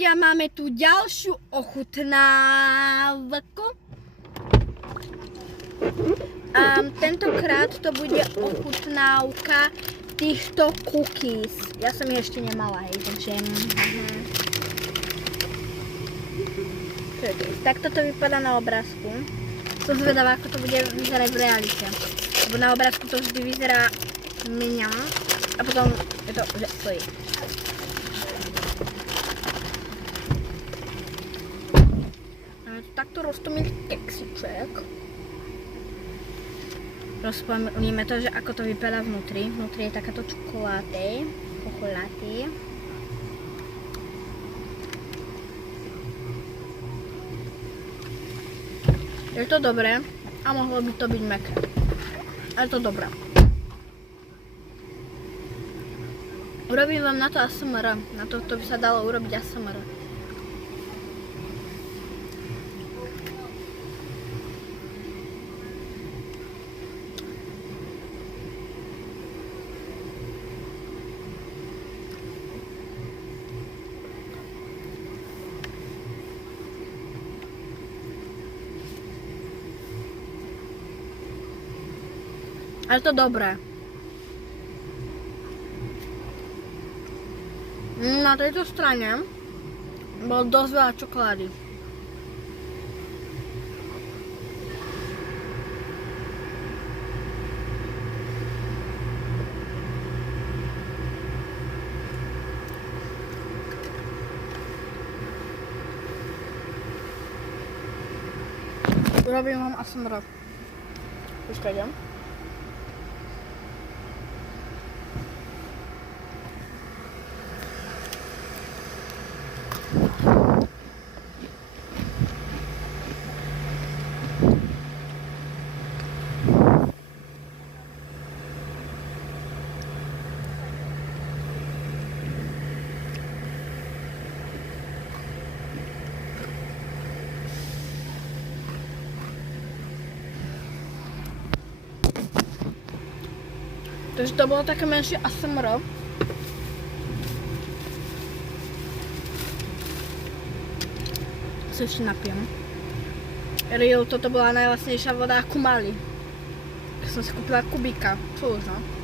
ľudia, máme tu ďalšiu ochutnávku. A tentokrát to bude ochutnávka týchto cookies. Ja som ich ešte nemala, hej, takže... Takto to vypadá na obrázku. Som zvedavá, ako to bude vyzerať v realite. Lebo na obrázku to vždy vyzerá mňam. A potom je to, že stojí. Máme tu takto roztomilý keksiček. Rozpomíname to, že ako to vypadá vnútri. Vnútri je takáto čokolády. Je to dobré a mohlo by to byť mäkké. Ale je to dobré. Urobím vám na to ASMR. Na to by sa dalo urobiť ASMR. Ale to dobré. Na tejto strane bolo dosť veľa čokolády. Urobím vám ASMR. Počkajte. Takže to bolo také menšie ASMR. Sa ešte napijem. Real, toto bola najlacnejšia voda, akú mali. Keď som si kúpila kubíka. Čo už, no?